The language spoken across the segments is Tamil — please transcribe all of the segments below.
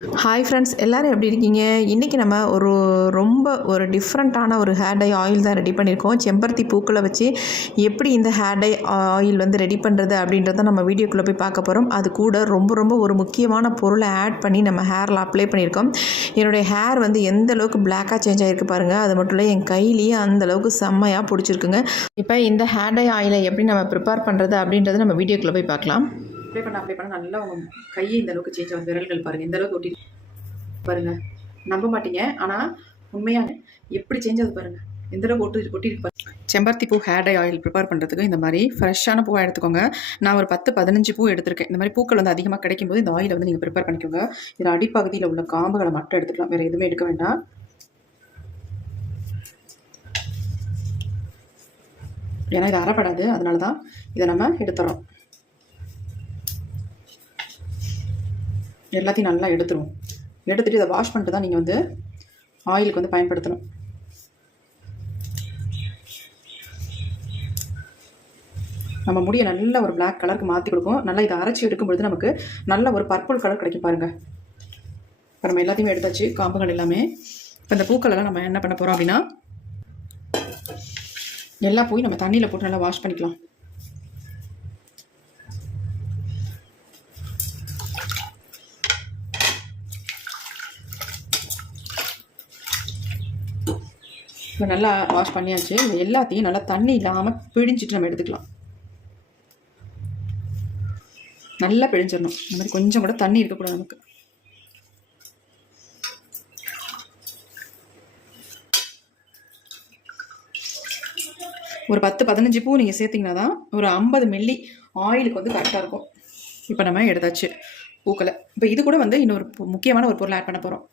ஹாய் ஃப்ரெண்ட்ஸ், எல்லோரும் எப்படி இருக்கீங்க? இன்றைக்கி நம்ம ரொம்ப டிஃப்ரெண்ட்டான ஒரு ஹேர் டை ஆயில் தான் ரெடி பண்ணியிருக்கோம். செம்பருத்தி பூக்களை வச்சு எப்படி இந்த ஹேர் டை ஆயில் வந்து ரெடி பண்ணுறது அப்படின்றத நம்ம வீடியோக்குள்ளே போய் பார்க்க போகிறோம். அது கூட ரொம்ப ஒரு முக்கியமான பொருளை ஆட் பண்ணி நம்ம ஹேரில் அப்ளை பண்ணியிருக்கோம். என்னுடைய ஹேர் வந்து எந்த அளவுக்கு பிளாக்காக சேஞ்ச் ஆகிருக்கு பாருங்கள். அது மட்டும் இல்லை, என் கையிலேயே அந்தளவுக்கு செம்மையாக பிடிச்சிருக்குங்க. இப்போ இந்த ஹேர் டை ஆயிலை எப்படி நம்ம ப்ரிப்பேர் பண்ணுறது அப்படின்றத நம்ம வீடியோக்குள்ளே போய் பார்க்கலாம். அப்ளை பண்ண நல்லா உங்கள் கையை இந்த அளவுக்கு சேஞ்ச் ஆகும். விரல்கள் பாருங்கள், இந்த அளவுக்கு ஒட்டி பாருங்கள். நம்ப மாட்டீங்க, ஆனால் உண்மையாக எப்படி சேஞ்ச் ஆகுது பாருங்கள். எந்த அளவுக்கு ஒட்டிருக்கு பாருங்கள். செம்பருத்தி பூ ஹேர் டை ஆயில் ப்ரிப்பேர் பண்ணுறதுக்கு இந்த மாதிரி ஃப்ரெஷ்ஷான பூவாக எடுத்துக்கோங்க. நான் ஒரு 10-15 பூ எடுத்திருக்கேன். இந்த மாதிரி பூக்கள் வந்து அதிகமாக கிடைக்கும் போது இந்த ஆயிலை வந்து நீங்கள் ப்ரிப்பேர் பண்ணிக்கோங்க. இதில் அடிப்பகுதியில் உள்ள காம்புகளை மட்டும் எடுத்துக்கலாம், வேறு எதுவுமே எடுக்க வேண்டாம். ஏன்னா இது அறப்படாது, அதனால தான் இதை நம்ம எடுத்துறோம். எல்லாத்தையும் நல்லா எடுத்துருவோம். எடுத்துகிட்டு இதை வாஷ் பண்ணிட்டு தான் நீங்கள் வந்து ஆயிலுக்கு வந்து பயன்படுத்தணும். நம்ம முடியை நல்ல ஒரு பிளாக் கலருக்கு மாற்றி கொடுக்கும். நல்லா இதை அரைச்சி எடுக்கும்பொழுது நமக்கு நல்ல ஒரு பர்பிள் கலர் கிடைக்கும் பாருங்கள். இப்போ நம்ம எல்லாத்தையுமே எடுத்தாச்சு, காம்புகள் எல்லாமே. இப்போ இந்த பூக்களெல்லாம் நம்ம என்ன பண்ண போகிறோம் அப்படின்னா, எல்லாம் போய் நம்ம தண்ணியில் போட்டு நல்லா வாஷ் பண்ணிக்கலாம். இப்போ நல்லா வாஷ் பண்ணியாச்சு. இந்த எல்லாத்தையும் நல்லா தண்ணி இல்லாமல் பிழிஞ்சிட்டு நம்ம எடுத்துக்கலாம். நல்லா பிழிஞ்சிடணும். இந்த மாதிரி கொஞ்சம் கூட தண்ணி இருக்கக்கூடாது நமக்கு. ஒரு 10-15 பூ நீங்கள் சேர்த்திங்கன்னா தான் ஒரு 50 மில்லி ஆயிலுக்கு வந்து கரெக்டாக இருக்கும். இப்போ நம்ம எடுத்தாச்சு பூக்களை. இப்போ இது கூட வந்து இன்னொரு முக்கியமான ஒரு பொருள் ஆட் பண்ண போகிறோம்.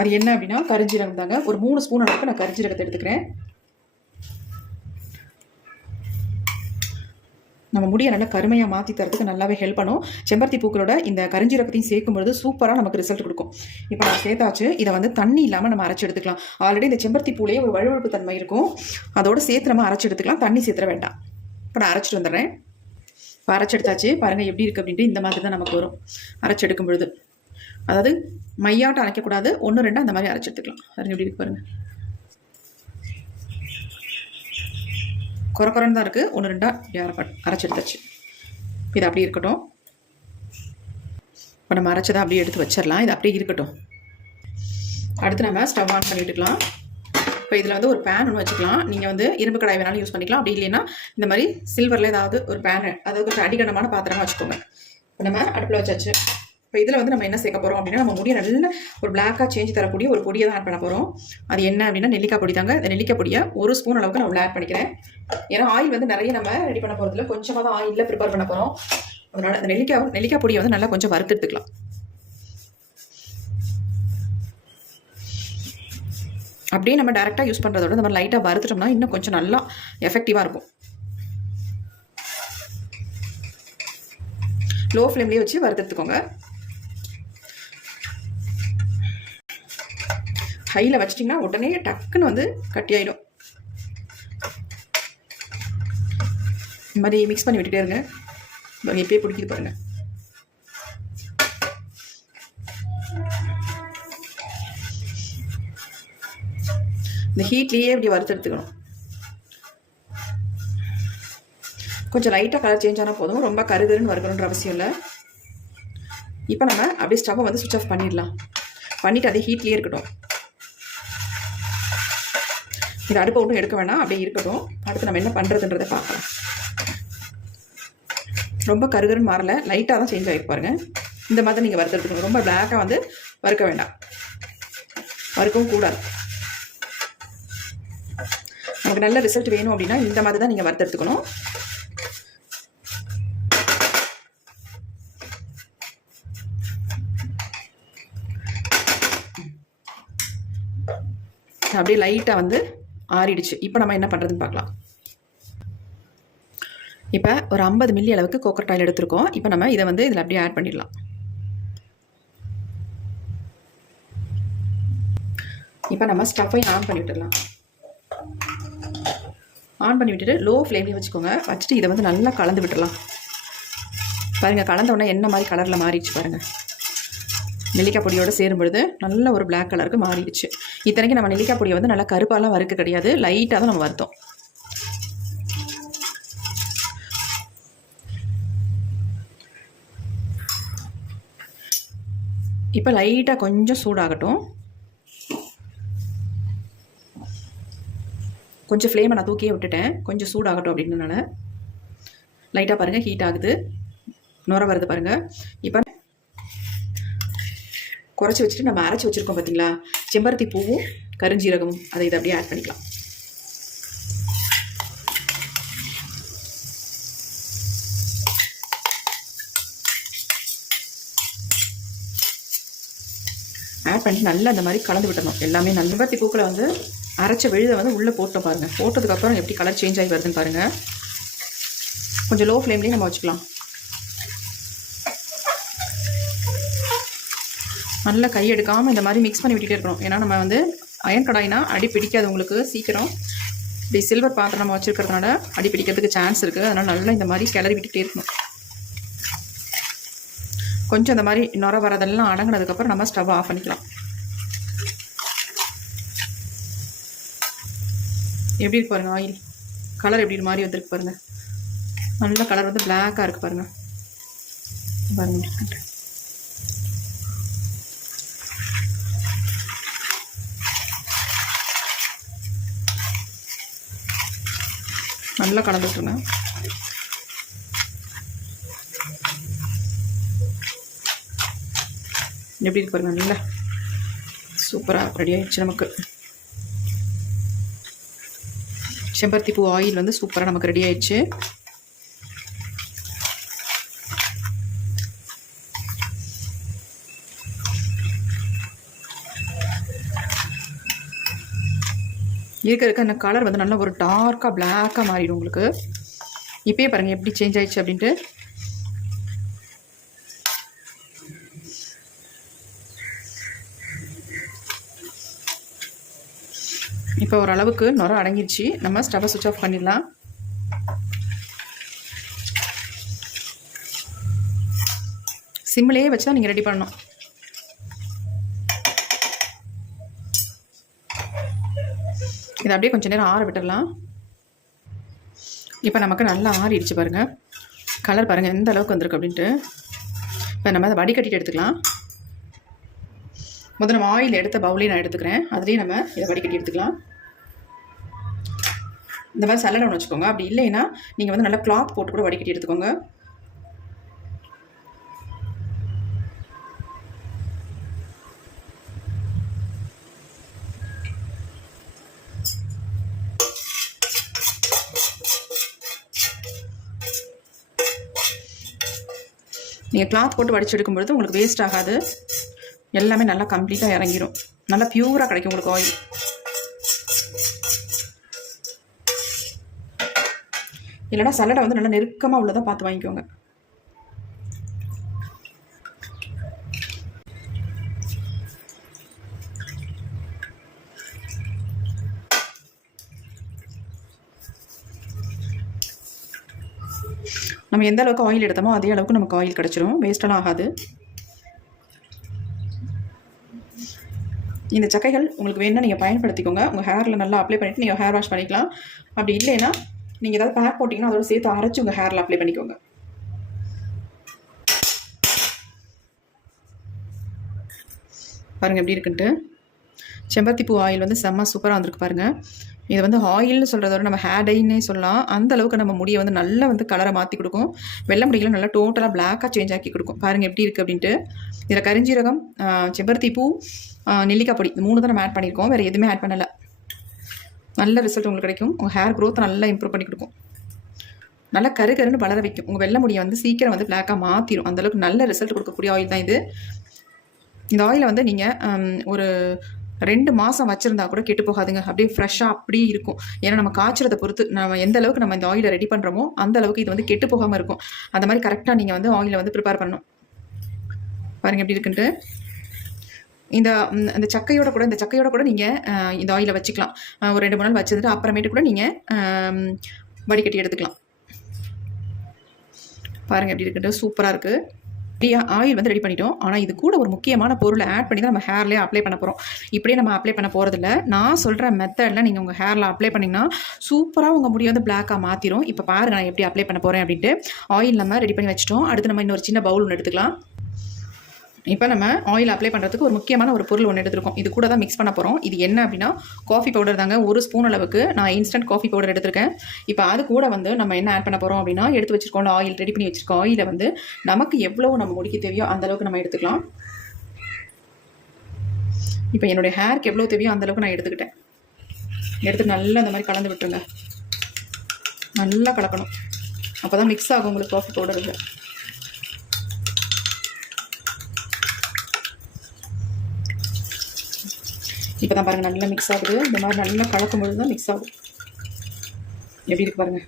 அது என்ன அப்படின்னா கரிஞ்சீரகம் தாங்க. ஒரு 3 ஸ்பூன் அளவுக்கு நான் கரிஞ்சீரகத்தை எடுத்துக்கிறேன். நம்ம முடியை நல்லா கருமையாக மாற்றி தரத்துக்கு நல்லாவே ஹெல்ப் பண்ணும். செம்பருத்தி பூக்களோட இந்த கரிஞ்சீரகத்தையும் சேர்க்கும்பொழுது சூப்பராக நமக்கு ரிசல்ட் கொடுக்கும். இப்போ நான் சேர்த்தாச்சு. இதை வந்து தண்ணி இல்லாமல் நம்ம அரைச்சி எடுத்துக்கலாம். ஆல்ரெடி இந்த செம்பருத்தி பூலேயே ஒரு வழுவழுப்பு தன்மை இருக்கும். அதோடு சேர்த்து நம்ம அரைச்சி எடுத்துக்கலாம். தண்ணி சேர்த்துற வேண்டாம். இப்போ நான் அரைச்சிட்டு வந்துடுறேன். இப்போ அரைச்சி எடுத்தாச்சு. பாருங்கள் எப்படி இருக்குது அப்படின்ட்டு. இந்த மாதிரி தான் நமக்கு வரும் அரைச்சி எடுக்கும் பொழுது. அதாவது மையாட்டம் அரைக்கக்கூடாது, 1-2 அந்த மாதிரி அரைச்சி எடுத்துக்கலாம். அது எப்படி இருக்கு பாருங்கள். குறன்னு தான் இருக்குது. 1-2 அரைச்சி எடுத்தாச்சு. இது அப்படியே இருக்கட்டும். இப்போ நம்ம அரைச்சதை அப்படியே எடுத்து வச்சிடலாம். இது அப்படியே இருக்கட்டும். அடுத்து நம்ம ஸ்டவ் ஆன் பண்ணிட்டுக்கலாம். இப்போ இதில் வந்து ஒரு பேன் ஒன்று வச்சுக்கலாம். நீங்கள் வந்து இரும்பு கடாய் வேணாலும் யூஸ் பண்ணிக்கலாம். அப்படி இல்லைன்னா இந்த மாதிரி சில்வரில் ஏதாவது ஒரு பேன், அதாவது கொஞ்சம் அடிக்கணமான பாத்திரமாக வச்சுக்கோங்க. இப்போ நம்ம அடுப்பில் வச்சாச்சு. இப்போ இதில் வந்து நம்ம என்ன சேர்க்க போகிறோம் அப்படின்னா, நம்ம முடியை நல்ல ஒரு பிளாக்காக சேஞ்ச் தரக்கூடிய ஒரு பொடியை தான் ஆட் பண்ண போகிறோம். அது என்ன அப்படின்னா நெல்லிக்காய் பொடி தாங்க. இந்த நெல்லிக்காய் பொடியை 1 ஸ்பூன் அளவுக்கு நான் உள்ள ஆட் பண்ணிக்கிறேன். ஏன்னா ஆயில் வந்து நிறைய நம்ம ரெடி பண்ண போகிறதுல கொஞ்சமாக தான் ஆயிலில் ப்ரிப்பேர் பண்ண போகிறோம். அதனால் இந்த நெல்லிக்காய் பொடியை வந்து நல்லா கொஞ்சம் வறுத்து எடுத்துக்கலாம். அப்படியே நம்ம டேரெக்டாக யூஸ் பண்ணுறதோட இந்த மாதிரி லைட்டாக வறுத்துட்டோம்னா இன்னும் கொஞ்சம் நல்லா எஃபெக்டிவாக இருக்கும். லோ ஃப்ளேம்லேயே வச்சு வறுத்துட்டுக்கோங்க. ஹையில் வச்சிட்டிங்கன்னா உடனே டக்குன்னு வந்து கட்டியாயிடும். இந்த மாதிரி மிக்ஸ் பண்ணி விட்டுட்டே இருங்க. எப்பயே பிடிக்குது பாருங்கள். இந்த ஹீட்லேயே இப்படி வறுத்து எடுத்துக்கணும். கொஞ்சம் லைட்டாக கலர் சேஞ்ச் ஆனால் போதும். ரொம்ப கருகருன்னு வறுக்கணுன்ற அவசியம் இல்லை. இப்போ நம்ம அப்படியே ஸ்டவ்வை வந்து சுவிட்ச் ஆஃப் பண்ணிடலாம். பண்ணிவிட்டு அதே ஹீட்லேயே இருக்கட்டும். இது அடுப்பை ஒன்றும் எடுக்க வேணாம், அப்படியே இருக்கட்டும். அடுத்து நம்ம என்ன பண்ணுறதுன்றதை பார்க்கலாம். ரொம்ப கருகருன்னு மாறலை, லைட்டாக தான் சேஞ்ச் ஆகிருப்பாருங்க. இந்த மாதிரி நீங்கள் வறுத்து எடுத்துக்கணும். ரொம்ப பிளாக்காக வந்து வறுக்க வேண்டாம், வறுக்கவும் கூடாது. நமக்கு நல்ல ரிசல்ட் வேணும் அப்படின்னா இந்த மாதிரி தான் நீங்கள் வறுத்து எடுத்துக்கணும். அப்படியே லைட்டாக வந்து ஆறிடுச்சு. இப்போ நம்ம என்ன பண்ணுறதுன்னு பார்க்கலாம். இப்போ ஒரு 50 மில்லி அளவுக்கு கோகனட் ஆயில் எடுத்துருக்கோம். இப்போ நம்ம இதை வந்து இதில் அப்படியே ஆட் பண்ணிடலாம். இப்போ நம்ம ஸ்டவ்வையும் ஆன் பண்ணி விட்டுடலாம். ஆன் பண்ணி விட்டுட்டு லோ ஃப்ளேம்லேயே வச்சுக்கோங்க. வச்சுட்டு இதை வந்து நல்லா கலந்து விட்டுடலாம். பாருங்கள், கலந்தோடனே என்ன மாதிரி கலரில் மாறிடுச்சு பாருங்கள். நெல்லிக்காய் பொடியோடு சேரும் பொழுது நல்ல ஒரு பிளாக் கலருக்கு மாறிடுச்சு. இத்தனைக்கு நம்ம நெல்லிக்காய் பொடியை வந்து நல்லா கருப்பாலாம் வறுக்க கிடையாது, லைட்டாக தான் நம்ம வறுத்தோம். இப்போ லைட்டாக கொஞ்சம் சூடாகட்டும். கொஞ்சம் ஃப்ளேமை நான் தூக்கியே விட்டுட்டேன், கொஞ்சம் சூடாகட்டும் அப்படின்றனால. லைட்டாக பாருங்கள் ஹீட் ஆகுது, நுர வருது பாருங்கள். இப்போ குறைச்சி வச்சுட்டு நம்ம அரைச்சி வச்சுருக்கோம் பார்த்தீங்களா, செம்பருத்தி பூவும் கருஞ்சீரகமும், அதை இதை அப்படியே ஆட் பண்ணிக்கலாம். ஆட் பண்ணிட்டு நல்லா அந்த மாதிரி கலந்து விட்டணும் எல்லாமே. நல்ல செம்பருத்தி பூக்களை வந்து அரைச்ச விழுதை வந்து உள்ளே போட்டோம் பாருங்கள். போட்டதுக்கப்புறம் எப்படி கலர் சேஞ்ச் ஆகி வருதுன்னு பாருங்கள். கொஞ்சம் லோ ஃப்ளேம்லேயே நம்ம வச்சுக்கலாம். நல்லா கை எடுக்காமல் இந்த மாதிரி மிக்ஸ் பண்ணி விட்டுட்டே இருக்கணும். ஏன்னா நம்ம வந்து அயன் கடாயினா அடி பிடிக்காது உங்களுக்கு சீக்கிரம். இப்படி சில்வர் பாத்திரம் நம்ம வச்சுருக்கிறதுனால அடி பிடிக்கிறதுக்கு சான்ஸ் இருக்குது. அதனால் நல்லா இந்த மாதிரி கிளறி விட்டுகிட்டே இருக்கணும். கொஞ்சம் இந்த மாதிரி நுர வரதெல்லாம் அடங்கினதுக்கப்புறம் நம்ம ஸ்டவ் ஆஃப் பண்ணிக்கலாம். எப்படி இருக்கு பாருங்கள், ஆயில் கலர் எப்படி மாதிரி வந்துருக்கு பாருங்கள். நல்ல கலர் வந்து பிளாக்காக இருக்குது பாருங்கள். பாருங்கள் நல்லா கலந்து விட்டுருங்க. எப்படி இருக்கு பாருங்க, நல்லா சூப்பராக ரெடி ஆகிடுச்சு நமக்கு. செம்பருத்தி பூ ஆயில் வந்து சூப்பராக நமக்கு ரெடி ஆயிடுச்சு. இருக்க அந்த கலர் வந்து நல்லா ஒரு டார்க்காக பிளாக்காக மாறிடும் உங்களுக்கு. இப்போயே பாருங்கள் எப்படி சேஞ்ச் ஆயிடுச்சு அப்படின்ட்டு. இப்போ ஓரளவுக்கு நுர அடங்கிடுச்சு. நம்ம ஸ்டவ்வை சுவிட்ச் ஆஃப் பண்ணிடலாம். சிம்மிலேயே வச்சு தான் நீங்கள் ரெடி பண்ணணும். இதை அப்படியே கொஞ்சம் நேரம் ஆற விட்டுடலாம். இப்போ நமக்கு நல்லா ஆறிடுச்சு பாருங்கள். கலர் பாருங்கள் எந்த அளவுக்கு வந்திருக்கு அப்படின்ட்டு. இப்போ நம்ம அதை வடிகட்டிட்டு எடுத்துக்கலாம். முதல்ல நம்ம ஆயில் எடுத்த பவுலே நான் எடுத்துக்கிறேன். அதுலேயே நம்ம இதை வடிகட்டி எடுத்துக்கலாம். இந்த மாதிரி சல்லடை ஒன்று வச்சுக்கோங்க. அப்படி இல்லைன்னா நீங்கள் வந்து நல்லா கிளாத் போட்டு கூட வடிகட்டி எடுத்துக்கோங்க. நீங்கள் கிளாத் போட்டு வடிச்சு எடுக்கும்பொழுது உங்களுக்கு வேஸ்ட் ஆகாது. எல்லாமே நல்லா கம்ப்ளீட்டாக இறங்கிடும். நல்லா பியூராக கிடைக்கும் உங்களுக்கு ஆயில். இல்லைனா சல்லடை வந்து நல்லா நெருக்கமாக உள்ளதாக பார்த்து வாங்கிக்கோங்க. நம்ம எந்த அளவுக்கு ஆயில் எடுத்தோமோ அதே அளவுக்கு நமக்கு ஆயில் கிடச்சிரும், வேஸ்டெல்லாம் ஆகாது. இந்த சக்கைகள் உங்களுக்கு வேணும்னா நீங்கள் பயன்படுத்திக்கோங்க. உங்கள் ஹேரில் நல்லா அப்ளை பண்ணிவிட்டு நீங்கள் ஹேர் வாஷ் பண்ணிக்கலாம். அப்படி இல்லைன்னா நீங்கள் ஏதாவது பேக் போட்டிங்கன்னா அதோட சேர்த்து அரைச்சி உங்கள் ஹேரில் அப்ளை பண்ணிக்கோங்க. பாருங்கள் எப்படி இருக்குன்ட்டு. செம்பருத்தி பூ ஆயில் வந்து செம்ம சூப்பராக வந்திருக்கு பாருங்கள். இது வந்து ஆயில்னு சொல்கிறத விட நம்ம ஹேர் டைன்னே சொல்லலாம். அந்த அளவுக்கு நம்ம முடியை வந்து நல்லா வந்து கலரை மாற்றி கொடுக்கும். வெள்ளை முடியெல்லாம் நல்லா டோட்டலாக பிளாக்காக சேஞ்ச் ஆக்கி கொடுக்கும். பாருங்கள் எப்படி இருக்குது அப்படின்ட்டு. இதில் கரிஞ்சீரகம், செம்பருத்தி பூ, நெல்லிக்காய் பொடி, இந்த 3 தான் நம்ம ஆட் பண்ணியிருக்கோம். வேறு எதுவுமே ஆட் பண்ணலை. நல்ல ரிசல்ட் உங்களுக்கு கிடைக்கும். உங்கள் ஹேர் க்ரோத்தை நல்லா இம்ப்ரூவ் பண்ணி கொடுக்கும். நல்லா கருன்னு வளர வைக்கும். உங்கள் வெள்ளை முடியை வந்து சீக்கிரம் வந்து பிளாக்காக மாற்றிடும். அந்தளவுக்கு நல்ல ரிசல்ட் கொடுக்கக்கூடிய ஆயில் தான் இது. இந்த ஆயிலை வந்து நீங்கள் ஒரு 2 மாதம் வச்சுருந்தா கூட கெட்டு போகாதுங்க. அப்படியே ஃப்ரெஷ்ஷாக அப்படியே இருக்கும். ஏன்னா நம்ம காய்ச்சறதை பொறுத்து நம்ம எந்த அளவுக்கு நம்ம இந்த ஆயிலை ரெடி பண்ணுறோமோ அந்த அளவுக்கு இது வந்து கெட்டு போகாமல் இருக்கும். அந்த மாதிரி கரெக்டாக நீங்கள் வந்து ஆயிலை வந்து ப்ரிப்பேர் பண்ணணும். பாருங்கள் எப்படி இருக்குன்ட்டு. இந்த சக்கையோட கூட நீங்கள் இந்த ஆயிலை வச்சுக்கலாம். ஒரு 2-3 நாள் வச்சுட்டு அப்புறமேட்டு கூட நீங்கள் வடிகட்டி எடுத்துக்கலாம். பாருங்கள் எப்படி இருக்குன்ட்டு சூப்பராக இருக்குது. ஆயில் வந்து ரெடி பண்ணிட்டோம். ஆனால் இது கூட ஒரு முக்கியமான பொருளை ஆட் பண்ணி தான் நம்ம ஹேர்லேயே அப்ளை பண்ண போகிறோம். இப்படியே நம்ம அப்ளை பண்ண போகிறதில்ல. நான் சொல்கிற மெத்தடில் நீங்கள் உங்கள் ஹேரில் அப்ளை பண்ணிங்கன்னா சூப்பராக உங்கள் முடியை வந்து பிளாக்காக மாற்றிடும். இப்போ பாருங்கள் நான் எப்படி அப்ளை பண்ண போகிறேன் அப்படின்ட்டு. ஆயில் நம்ம ரெடி பண்ணி வச்சிட்டோம். அடுத்து நம்ம இன்னொரு சின்ன பவுல் ஒன்று எடுத்துக்கலாம். இப்போ நம்ம ஆயில் அப்ளை பண்ணுறதுக்கு ஒரு முக்கியமான ஒரு பொருள் ஒன்று எடுத்துருக்கோம். இது கூட தான் மிக்ஸ் பண்ண போகிறோம். இது என்ன அப்படின்னா காஃபி பவுடர் தாங்க. 1 ஸ்பூன் அளவுக்கு நான் இன்ஸ்டன்ட் காஃபி பவுடர் எடுத்திருக்கேன். இப்போ அது கூட வந்து நம்ம என்ன ஆட் பண்ண போகிறோம் அப்படின்னா, எடுத்து வச்சிருக்கோம் ஆயில், ரெடி பண்ணி வச்சிருக்கோம் ஆயிலை வந்து நமக்கு எவ்வளோ நம்ம முடிக்க தேவையோ அந்தளவுக்கு நம்ம எடுத்துக்கலாம். இப்போ என்னுடைய ஹேருக்கு எவ்வளோ தேவையோ அந்தளவுக்கு நான் எடுத்துக்கிட்டேன். எடுத்து நல்லா அந்த மாதிரி கலந்து விட்டுருங்க. நல்லா கலக்கணும். அப்போ தான் மிக்ஸ் ஆகும் உங்களுக்கு காஃபி பவுடர் இல்லை. இப்போ தான் பாருங்கள் நல்லா மிக்ஸ் ஆகுது. இந்த மாதிரி நல்லா கலக்கும்பொழுது தான் மிக்ஸ் ஆகும். எப்படி இருக்கு பாருங்கள்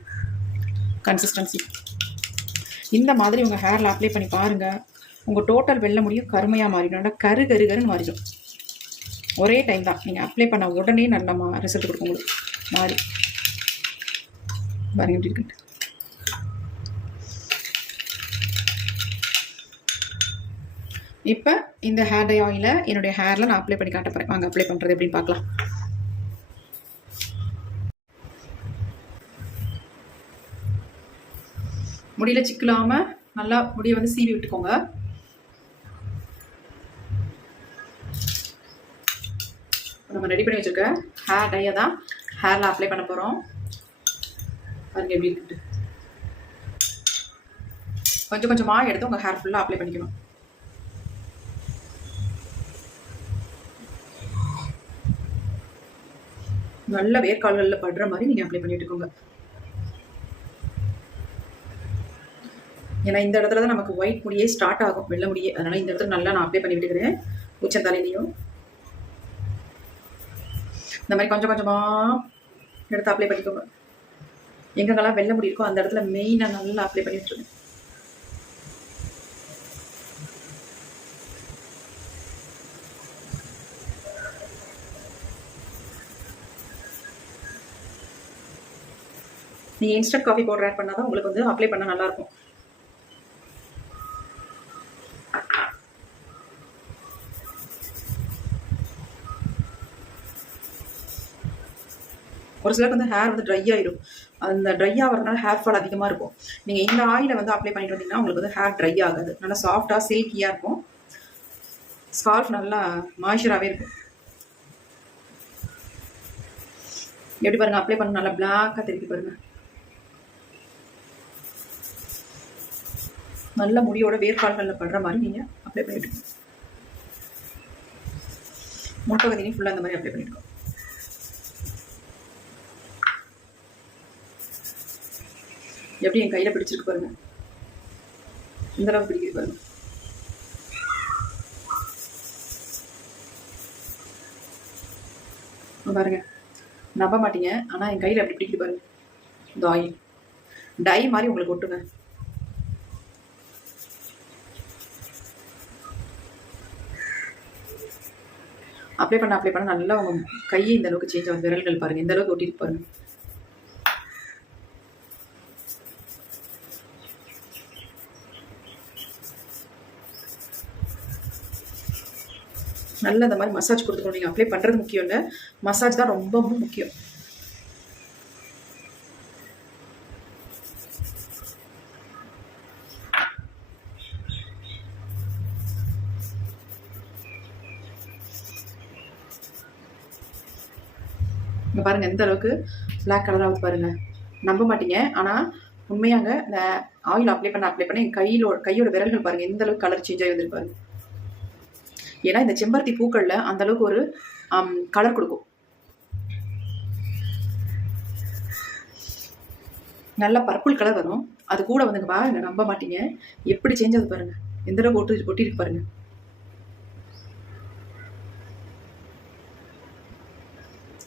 கன்சிஸ்டன்சி. இந்த மாதிரி உங்கள் ஹேரில் அப்ளை பண்ணி பாருங்கள். உங்கள் டோட்டல் வெள்ளை முடியும் கருமையாக மாறிடும். நல்லா கருன்னு மாறிடும். ஒரே டைம் தான் நீங்கள் அப்ளை பண்ண உடனே நல்லா ரிசல்ட் கொடுக்கும் உங்களுக்கு. மாறி பாருங்கள் எப்படி இருக்குன்ட்டு. இப்போ இந்த ஹேர் டை ஆயிலை என்னுடைய ஹேரில் நான் அப்ளை பண்ணி காட்ட போகிறேன். வாங்க அப்ளை பண்ணுறது எப்படின்னு பார்க்கலாம். முடியல சிக்கலாமல் நல்லா முடியை வந்து சீவி விட்டுக்கோங்க. நம்ம ரெடி பண்ணி வச்சுருக்க ஹேர் டையை தான் ஹேரில் அப்ளை பண்ண போகிறோம். பாருங்க எப்படி இருக்குது. கொஞ்சம் கொஞ்சமாக எடுத்து உங்கள் ஹேர் ஃபுல்லாக அப்ளை பண்ணிக்கணும். நல்ல வேர்க்கால்களில் படுற மாதிரி நீங்கள் அப்ளை பண்ணி விட்டுக்கோங்க. ஏன்னா இந்த இடத்துல தான் நமக்கு ஒயிட் முடியே ஸ்டார்ட் ஆகும், வெள்ளை முடியே. அதனால் இந்த இடத்துல நல்லா நான் அப்ளை பண்ணி விட்டுக்கிறேன். உச்சந்தலையிலையும் இந்த மாதிரி கொஞ்சம் கொஞ்சமாக எடுத்து அப்ளை பண்ணிக்கோங்க. எங்கெங்கெல்லாம் வெள்ளை முடி இருக்கோ அந்த இடத்துல மெயினாக நல்லா அப்ளை பண்ணி விட்டுருங்க. நீங்கள் இன்ஸ்டன்ட் காஃபி பவுடர் ஆட் பண்ணால் தான் உங்களுக்கு வந்து அப்ளை பண்ண நல்லாயிருக்கும். ஒரு சிலருக்கு வந்து ஹேர் வந்து ட்ரை ஆயிடும். அந்த ட்ரை ஆகிறதுனால ஹேர் ஃபால் அதிகமாக இருக்கும். நீங்கள் இந்த ஆயிலை வந்து அப்ளை பண்ணிட்டு வந்தீங்கன்னா உங்களுக்கு வந்து ஹேர் ட்ரை ஆகாது. நல்லா சாஃப்டாக சில்கியாக இருக்கும். ஸ்கார்ஃப் நல்லா மாய்ச்சராகவே இருக்கும். எப்படி பாருங்கள் அப்ளை பண்ண நல்லா பிளாக்காக திருப்பி பாருங்கள். நல்ல முடியோட வேர்க்கால்களில் படுற மாதிரி நீங்கள் அப்ளை பண்ணிவிட்டு முன்பகுதியும் ஃபுல்லாக அந்த மாதிரி அப்ளை பண்ணியிருக்கோம். எப்படி என் கையில் பிடிச்சிருக்கு பாருங்க. இந்த அளவுக்கு பிடிக்குது பாருங்க. பாருங்க நம்ப மாட்டீங்க, ஆனால் என் கையில் எப்படி பிடிக்குது பாருங்க. இந்த ஆயில் டை மாதிரி உங்களுக்கு ஒட்டுங்க. அப்ளை பண்ண நல்லா உங்கள் கையை இந்த அளவுக்கு சேஞ்ச் ஆகும். விரல்கள் பாருங்கள் இந்த அளவுக்கு ஒட்டிட்டு பாருங்க. நல்லா இந்த மாதிரி மசாஜ் கொடுத்துக்கணும். நீங்கள் அப்ளை பண்ணுறது முக்கியம் இல்லை, மசாஜ் தான் ரொம்ப ரொம்ப முக்கியம். இங்கே பாருங்கள் எந்த அளவுக்கு பிளாக் கலராக பாருங்கள். நம்ப மாட்டீங்க, ஆனால் உண்மையாங்க இந்த ஆயில் அப்ளை பண்ண என் கையோட விரல்கள் பாருங்கள் எந்த அளவுக்கு கலர் சேஞ்ச் ஆகி வந்துருப்பாரு. ஏன்னா இந்த செம்பருத்தி பூக்களில் அந்த அளவுக்கு ஒரு கலர் கொடுக்கும். நல்ல பர்பிள் கலர் வரும். அது கூட வந்துங்க பாருங்க, நம்ப மாட்டீங்க எப்படி சேஞ்ச் ஆகுது பாருங்க. எந்த அளவுக்கு ஒட்டிருக்கு பாருங்க.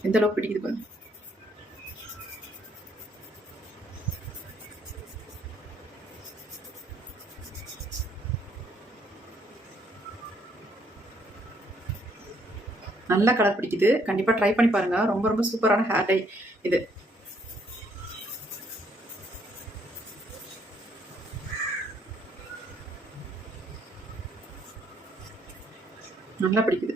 எந்த அளவுக்கு பிடிக்குது பாருங்க. நல்ல கலர் பிடிக்குது. கண்டிப்பாக ட்ரை பண்ணி பாருங்க. ரொம்ப ரொம்ப சூப்பரான ஹேர் டை இது. நல்லா பிடிக்குது.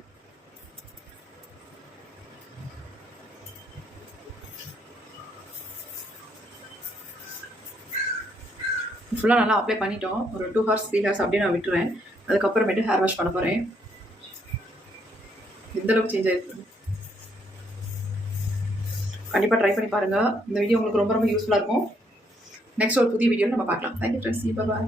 ஃபுல்லாக நல்லா அப்ளை பண்ணிட்டோம். ஒரு 2 ஹவர்ஸ் 3 ஹவர்ஸ் அப்படியே நான் விட்டுருவேன். அதுக்கப்புறமேட்டு ஹேர் வாஷ் பண்ண போகிறேன். எந்தளவுக்கு சேஞ்ச் ஆகிருக்கு கண்டிப்பாக ட்ரை பண்ணி பாருங்கள். இந்த வீடியோ உங்களுக்கு ரொம்ப ரொம்ப யூஸ்ஃபுல்லாக இருக்கும். நெக்ஸ்ட் ஒரு புதிய வீடியோவில் நம்ம பார்க்கலாம். Thank you friends. பாய்.